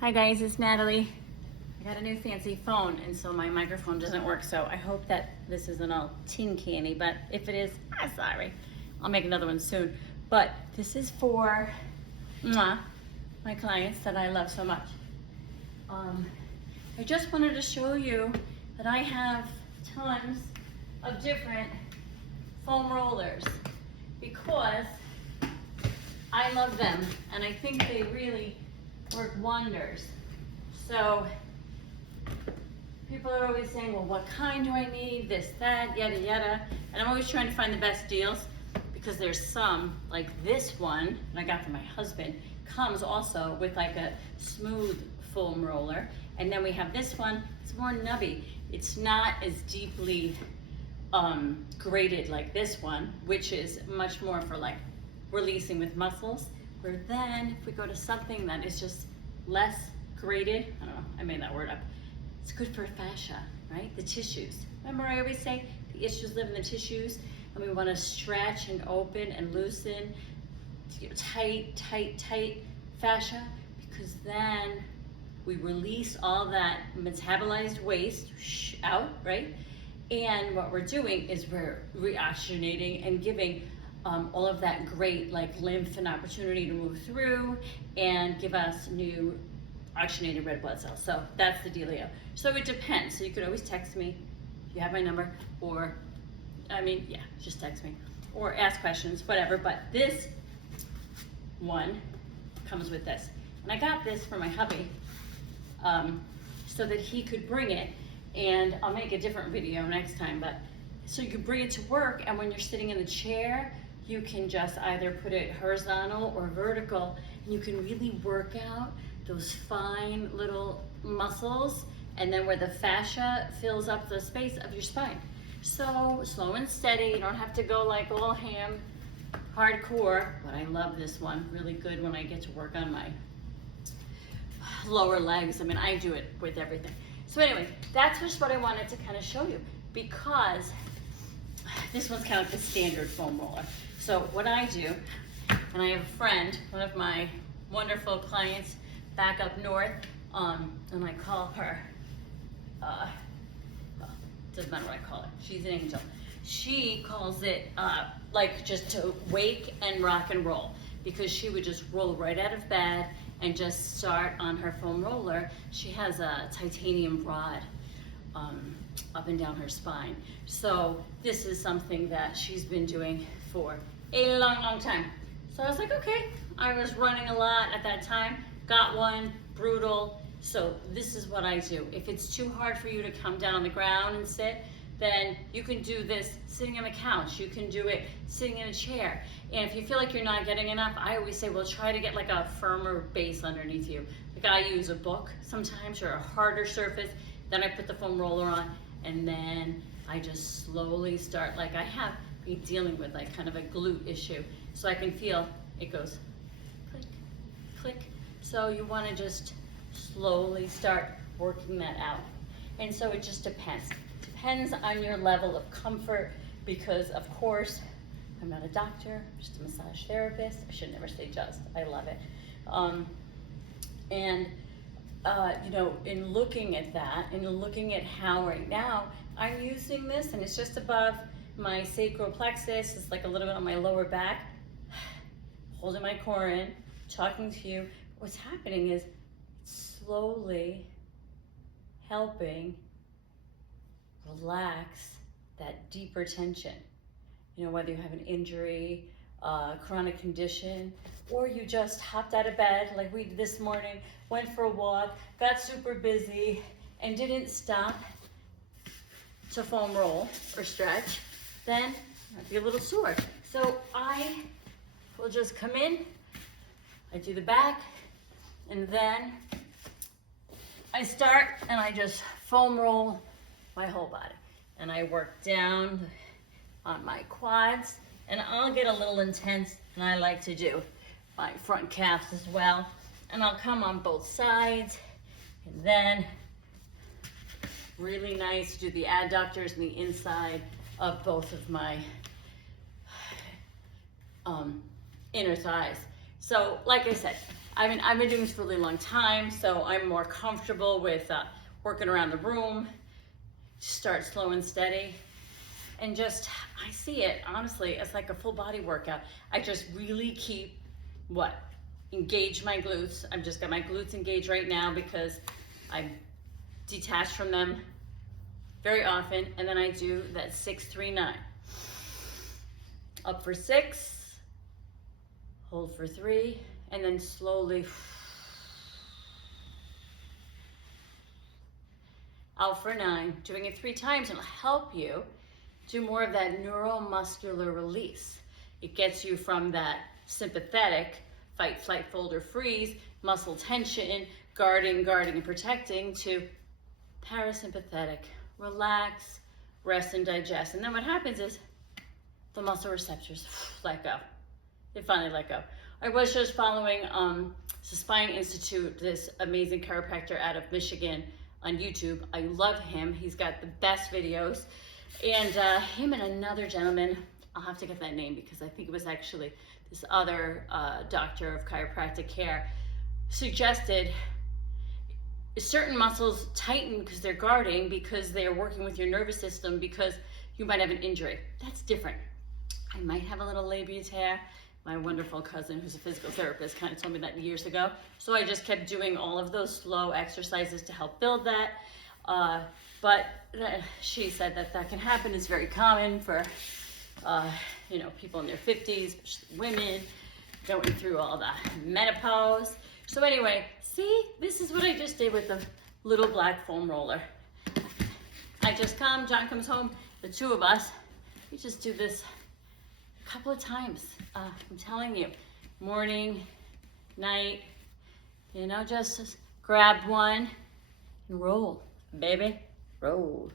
Hi guys, it's Natalie. I got a new fancy phone and so my microphone doesn't work, so I hope that this isn't all tin candy, but if it is, I'm sorry. I'll make another one soon. But this is for my clients that I love so much. I just wanted to show you that I have tons of different foam rollers because I love them and I think they really work wonders. So people are always saying, well, what kind do I need? This, that, yada, yada. And I'm always trying to find the best deals because there's some, like this one, that I got from my husband, comes also with like a smooth foam roller. And then we have this one, it's more nubby. It's not as deeply graded like this one, which is much more for like releasing with muscles. Where then if we go to something that is just less graded, I don't know, I made that word up. It's good for fascia, right? The tissues. Remember I always say the issues live in the tissues, and we want to stretch and open and loosen, tight fascia, because then we release all that metabolized waste out, right? And what we're doing is we're reoxygenating and giving all of that great like lymph and opportunity to move through and give us new oxygenated red blood cells. So that's the dealio. So it depends. So you could always text me if you have my number, or just text me or ask questions, whatever. But this one comes with this. And I got this for my hubby so that he could bring it, and I'll make a different video next time, but so you can bring it to work, and when you're sitting in the chair, you can just either put it horizontal or vertical, and you can really work out those fine little muscles, and then where the fascia fills up the space of your spine. So slow and steady, you don't have to go like all ham hardcore, but I love this one, really good when I get to work on my lower legs. I mean, I do it with everything. So anyway, that's just what I wanted to kind of show you, because this one's kind of like the standard foam roller. So what I do, and I have a friend, one of my wonderful clients back up north, and I call her, doesn't matter what I call her, she's an angel. She calls it like just to wake and rock and roll, because she would just roll right out of bed and just start on her foam roller. She has a titanium rod up and down her spine. So this is something that she's been doing for a long time. So I was like, okay, I was running a lot at that time, got one, brutal. So this is what I do. If it's too hard for you to come down on the ground and sit, then you can do this sitting on the couch. You can do it sitting in a chair. And if you feel like you're not getting enough, I always say, well, try to get like a firmer base underneath you. Like I use a book sometimes, or a harder surface. Then I put the foam roller on, and then I just slowly start, like I have been dealing with like kind of a glute issue. So I can feel it goes click, click. So you want to just slowly start working that out. And so it just depends. Depends on your level of comfort, because of course, I'm not a doctor, I'm just a massage therapist. I should never say just, I love it. You know, in looking at that, and looking at how right now I'm using this, and it's just above my sacral plexus, it's like a little bit on my lower back, holding my core in, talking to you. What's happening is slowly helping relax that deeper tension. You know, whether you have an injury, chronic condition, or you just hopped out of bed like we did this morning, went for a walk, got super busy, and didn't stop to foam roll or stretch, then you might be a little sore. So I will just come in, I do the back, and then I start and I just foam roll my whole body. And I work down on my quads, and I'll get a little intense, and I like to do my front calves as well. And I'll come on both sides, and then really nice, do the adductors and the inside of both of my inner thighs. So like I said, I've been doing this for a really long time, so I'm more comfortable with working around the room. Start slow and steady. And just, I see it, honestly, as like a full body workout. I just really keep, engage my glutes. I've just got my glutes engaged right now because I'm detached from them very often. And then I do that 6-3-9. Up for 6, hold for 3, and then slowly out for 9. Doing it 3 times will help you do more of that neuromuscular release. It gets you from that sympathetic, fight, flight, fold, or freeze, muscle tension, guarding, and protecting, to parasympathetic, relax, rest, and digest. And then what happens is the muscle receptors let go. They finally let go. I was just following the Spine Institute, this amazing chiropractor out of Michigan on YouTube. I love him. He's got the best videos. And him and another gentleman, I'll have to get that name because I think it was actually this other doctor of chiropractic care, suggested certain muscles tighten because they're guarding, because they're working with your nervous system, because you might have an injury. That's different. I might have a little labia tear. My wonderful cousin, who's a physical therapist, kind of told me that years ago. So I just kept doing all of those slow exercises to help build that. But she said that can happen. It's very common for, people in their 50s, women going through all the menopause. So anyway, see, this is what I just did with the little black foam roller. I just come, John comes home, the 2 of us, we just do this a couple of times. I'm telling you, morning, night, just grab one and roll, baby. Roll.